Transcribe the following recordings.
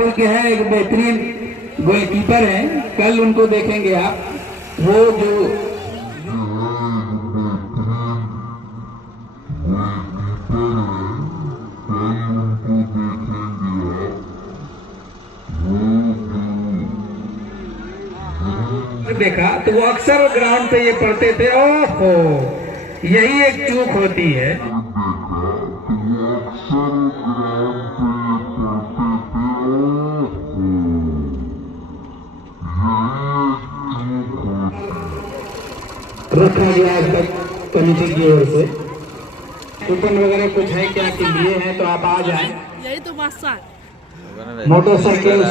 शाहपुर के हैं, एक बेहतरीन गोलकीपर हैं, कल उनको देखेंगे आप। वो जो देखा तो वो अक्सर ग्राउंड पे ये पढ़ते थे। ओहो, यही एक चूक होती है। रखा गया आज तक कमेटी की ओर से कूपन वगैरह कुछ है क्या कि लिए हैं तो आप आ जाएं। यही तो बादशाह मोटरसाइकिल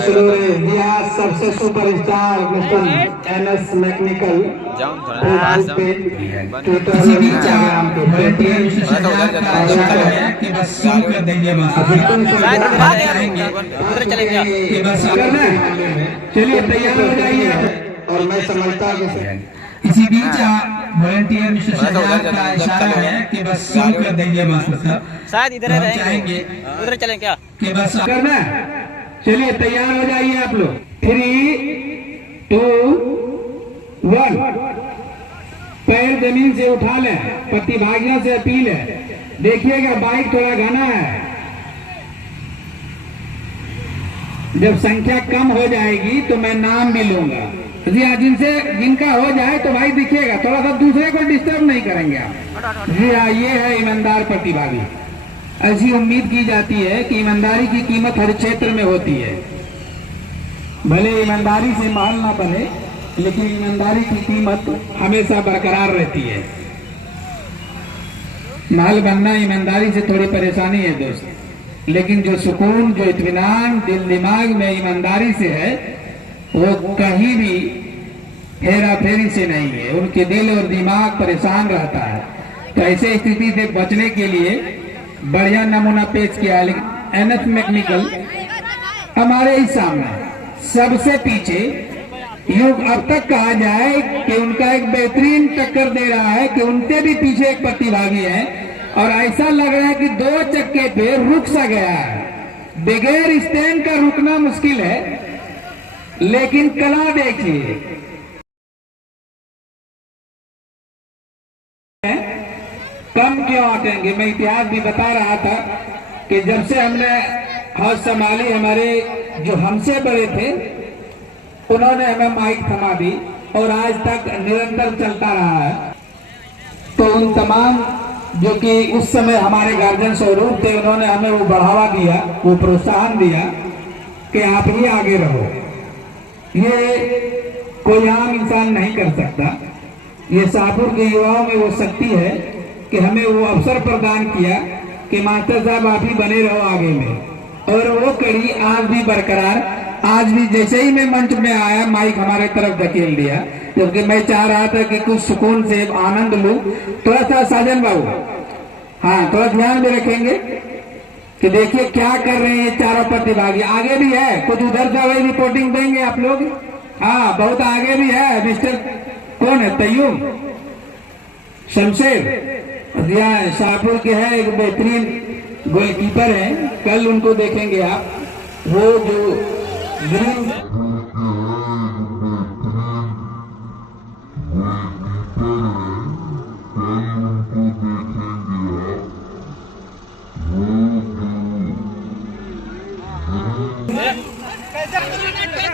सबसे superstar mister NS mechanical Instagram पे चलिए तैयार हो जाइए। और मैं समझता इसी बीच वॉलंटियर मिस्टर शहजाद का इशारा है कि बस शुरू कर देंगे बस शायद इधर रहेंगे, उधर चलें क्या कि बस करना। चलिए तैयार हो जाइए आप लोग। 3, 2, 1 पैर जमीन से उठा लें। प्रतिभागियों से अपील है, देखिएगा बाइक थोड़ा घना है। जब संख्या कम हो जाएगी तो मैं नाम भी लूंगा जी हाँ। जिनका हो जाए तो भाई दिखेगा, थोड़ा सा दूसरे को डिस्टर्ब नहीं करेंगे आप जी हाँ। ये है ईमानदार प्रतिभागी। ऐसी उम्मीद की जाती है कि ईमानदारी की कीमत हर क्षेत्र में होती है। भले ईमानदारी से महल ना बने, लेकिन ईमानदारी की कीमत हमेशा बरकरार रहती है। महल बनना ईमानदारी से थोड़ी परेशानी है दोस्त, लेकिन जो सुकून, जो इत्मीनान दिल दिमाग में ईमानदारी से है, वो कहीं भी हेरा फेरी से नहीं है। उनके दिल और दिमाग परेशान रहता है। तो ऐसे स्थिति से बचने के लिए बढ़िया नमूना पेश किया। लेकिन एनएस मैकेनिकल हमारे ही सामने सबसे पीछे योग अब तक कहा जाए कि उनका एक बेहतरीन टक्कर दे रहा है कि उनके भी पीछे एक प्रतिभागी है। और ऐसा लग रहा है कि 2 चक्के पे रुक सा गया है। बगैर स्टैंड का रुकना मुश्किल है, लेकिन कला देखिए। कम क्यों आटेंगे। मैं इतिहास भी बता रहा था कि जब से हमने हौज संभाली, हमारे जो हमसे बड़े थे उन्होंने हमें माइक थमा दी और आज तक निरंतर चलता रहा है। तो उन तमाम जो कि उस समय हमारे गार्जियन स्वरूप थे, उन्होंने हमें वो बढ़ावा दिया, वो प्रोत्साहन दिया कि आप ही आगे रहो। ये कोई आम इंसान नहीं कर सकता। ये शाहपुर के युवाओं में वो शक्ति है कि हमें वो अवसर प्रदान किया कि मास्टर साहब आप ही बने रहो आगे में। और वो कड़ी आज भी बरकरार। आज भी जैसे ही मैं मंच में आया, माइक हमारे तरफ धकेल दिया, क्योंकि मैं चाह रहा था कि कुछ सुकून से आनंद लूं। थोड़ा सा साजन बाबू, हाँ थोड़ा ध्यान में रखेंगे कि देखिए क्या कर रहे हैं ये चारों प्रतिभागी। आगे भी है कुछ, उधर से वही रिपोर्टिंग देंगे आप लोग। हाँ बहुत आगे भी है। मिस्टर कौन है, तय्यूम शमशेर शाहपुर के हैं, एक बेहतरीन गोलकीपर हैं, कल उनको देखेंगे आप। वो जो ग्रीन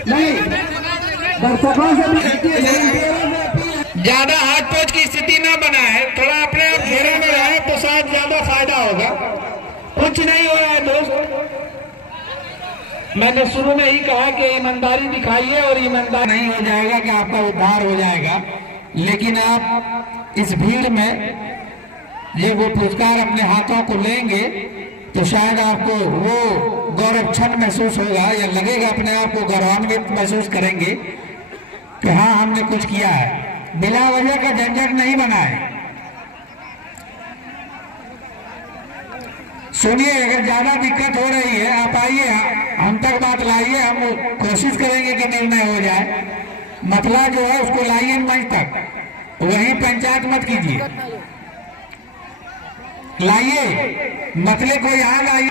नहीं, दर्शकों से भी ज्यादा हाथ पोच की स्थिति ना बनाए। थोड़ा अपने आप घेरे में रहे तो शायद ज्यादा फायदा होगा। कुछ नहीं हो रहा है दोस्त। मैंने शुरू में ही कहा कि ईमानदारी दिखाइए और ईमानदारी नहीं हो जाएगा कि आपका उद्धार हो जाएगा। लेकिन आप इस भीड़ में ये वो पुरस्कार अपने हाथों को लेंगे तो शायद आपको वो गौरव क्षण महसूस होगा, या लगेगा अपने आप को गौरवान्वित महसूस करेंगे कि हाँ हमने कुछ किया है। बिना वजह का झंझट नहीं बनाए। सुनिए, अगर ज्यादा दिक्कत हो रही है आप आइए, हम तक बात लाइए, हम कोशिश करेंगे कि निर्णय हो जाए। मतला जो है उसको लाइए मंच तक, वहीं पंचायत मत कीजिए, लाइए मतले को यहाँ लाइए।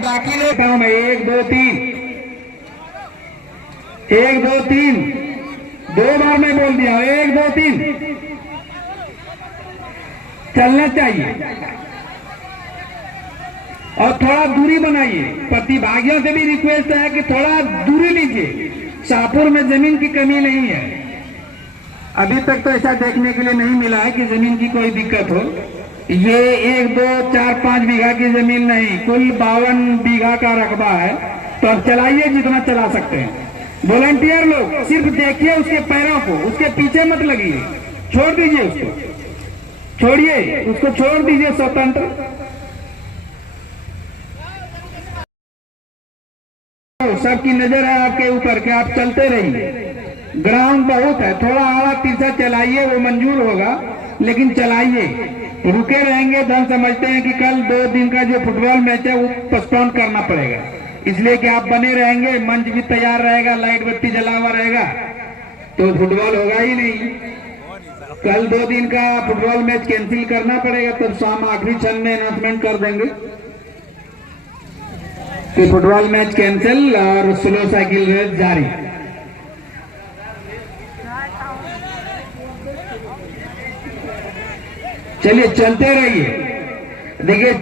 बाकी लोग गाँव में 1 2 3 1 2 3 2 बार मैं बोल दिया 1 2 3 चलना चाहिए और थोड़ा दूरी बनाइए। प्रतिभागियों से भी रिक्वेस्ट है कि थोड़ा दूरी लीजिए। शाहपुर में जमीन की कमी नहीं है, अभी तक तो ऐसा देखने के लिए नहीं मिला है कि जमीन की कोई दिक्कत हो। ये 1 2 4 5 बीघा की जमीन नहीं, कुल 52 बीघा का रकबा है। तो अब चलाइए जितना चला सकते हैं। वॉलंटियर लोग सिर्फ देखिए उसके पैरों को, उसके पीछे मत लगिए, छोड़ दीजिए उसको, छोड़िए उसको, छोड़ दीजिए स्वतंत्र। सबकी नजर है आपके ऊपर कि आप चलते रहिए। ग्राउंड बहुत है, थोड़ा आड़ा तिरछा चलाइए, वो मंजूर होगा, लेकिन चलाइए। रुके रहेंगे तो हम समझते हैं कि कल 2 दिन का जो फुटबॉल मैच है वो पोस्टपोन करना पड़ेगा, इसलिए कि आप बने रहेंगे, मंच भी तैयार रहेगा, लाइट बत्ती जला हुआ रहेगा, तो फुटबॉल होगा ही नहीं। कल 2 दिन का फुटबॉल मैच कैंसिल करना पड़ेगा, तब शाम आखिरी क्षण में अनाउंसमेंट कर देंगे कि फुटबॉल मैच कैंसिल और स्लो साइकिल रेस जारी। चलिए चलते रहिए। देखिए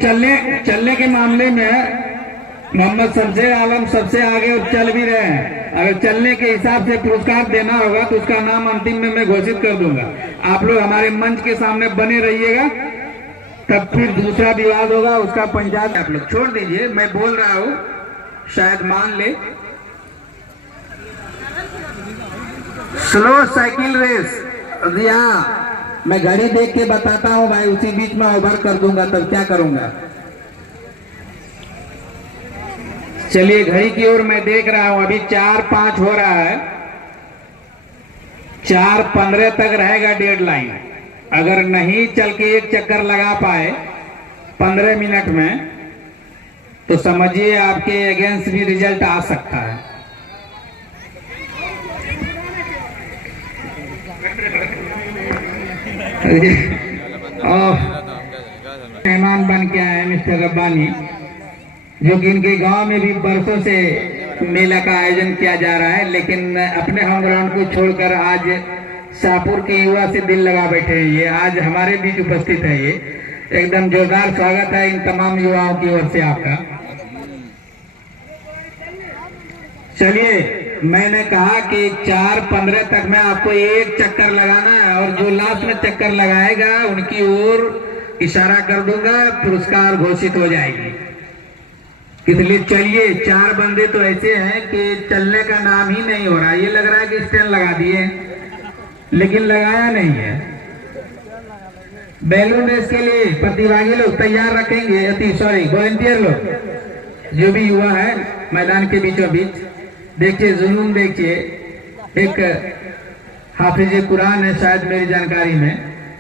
चलने के मामले में मोहम्मद शमशेर आलम सबसे आगे और चल भी रहे हैं। अगर चलने के हिसाब से पुरस्कार देना होगा तो उसका नाम अंतिम में मैं घोषित कर दूंगा। आप लोग हमारे मंच के सामने बने रहिएगा, तब फिर दूसरा विवाद होगा, उसका पंचायत आप लोग छोड़ दीजिए। मैं बोल रहा हूँ, शायद मान ले। स्लो साइकिल रेस, हाँ मैं घड़ी देख के बताता हूँ भाई, उसी बीच में ओवर कर दूंगा, तब क्या करूंगा। चलिए घड़ी की ओर मैं देख रहा हूं, अभी 4:05 हो रहा है, 4:15 तक रहेगा डेडलाइन। अगर नहीं चल के एक चक्कर लगा पाए 15 मिनट में, तो समझिए आपके अगेंस्ट भी रिजल्ट आ सकता है। मेहमान बन के आए मिस्टर रब्बानी, जो कि इनके गांव में भी बरसों से मेला का आयोजन किया जा रहा है, लेकिन अपने होम ग्राउंड को छोड़कर आज शाहपुर के युवा से दिल लगा बैठे हैं। ये आज हमारे बीच उपस्थित है। ये एकदम जोरदार स्वागत है इन तमाम युवाओं की ओर से आपका। चलिए मैंने कहा कि 4:15 तक में आपको एक चक्कर लगाना है, और जो लास्ट में चक्कर लगाएगा उनकी ओर इशारा कर दूंगा, पुरस्कार घोषित हो जाएगी। इसलिए चलिए, 4 बंदे तो ऐसे हैं कि चलने का नाम ही नहीं हो रहा। ये लग रहा है कि स्टैंड लगा दिए, लेकिन लगाया नहीं है। बैलून रेस के लिए प्रतिभागी लोग तैयार रखेंगे, वॉलंटियर लोग जो भी युवा है मैदान के बीचों बीच। देखिए जुनून, देखिए एक हाफिज कुरान है शायद मेरी जानकारी में,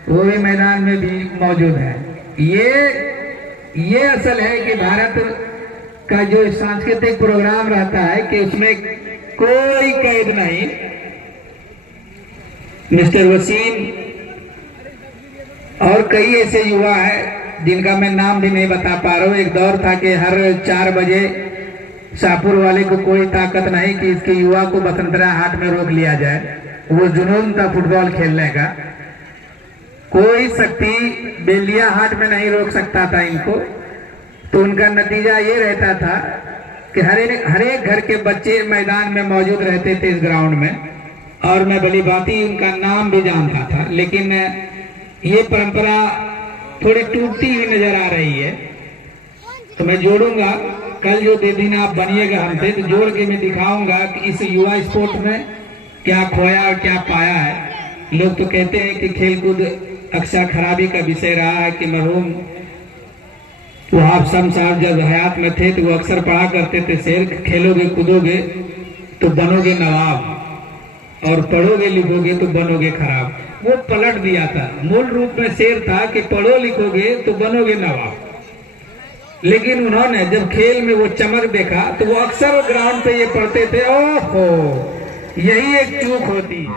वो भी मैदान में भी मौजूद है। ये असल है कि भारत का जो सांस्कृतिक प्रोग्राम रहता है कि उसमें कोई कैद नहीं। मिस्टर वसीम और कई ऐसे युवा है जिनका मैं नाम भी नहीं बता पा रहा हूँ। एक दौर था कि हर 4 बजे शाहपुर वाले को कोई ताकत नहीं कि इसके युवा को बसंतरा हाट में रोक लिया जाए। वो जुनून था फुटबॉल खेलने का, कोई शक्ति बेलिया हाट में नहीं रोक सकता था इनको। तो उनका नतीजा ये रहता था कि हर एक घर के बच्चे मैदान में मौजूद रहते थे इस ग्राउंड में, और मैं भली भांति उनका नाम भी जानता था। लेकिन ये परंपरा थोड़ी टूटती हुई नजर आ रही है। तो मैं जोड़ूंगा, कल जो दिन आप बनिएगा हमसे, तो जोड़ के मैं दिखाऊंगा कि इस युवा स्पोर्ट में क्या खोया और क्या पाया है। लोग तो कहते हैं कि खेलकूद अक्सर खराबी का विषय रहा है, कि मरहूम वहाब शम साहब जब हयात में थे तो वो अक्सर पढ़ा करते थे, शेर खेलोगे कूदोगे तो बनोगे नवाब, और पढ़ोगे लिखोगे तो बनोगे खराब। वो पलट दिया था। मूल रूप में शेर था कि पढ़ो लिखोगे तो बनोगे नवाब, लेकिन उन्होंने जब खेल में वो चमक देखा तो वो अक्सर वो ग्राउंड पे ये पढ़ते थे, ओहो यही एक चूक होती है।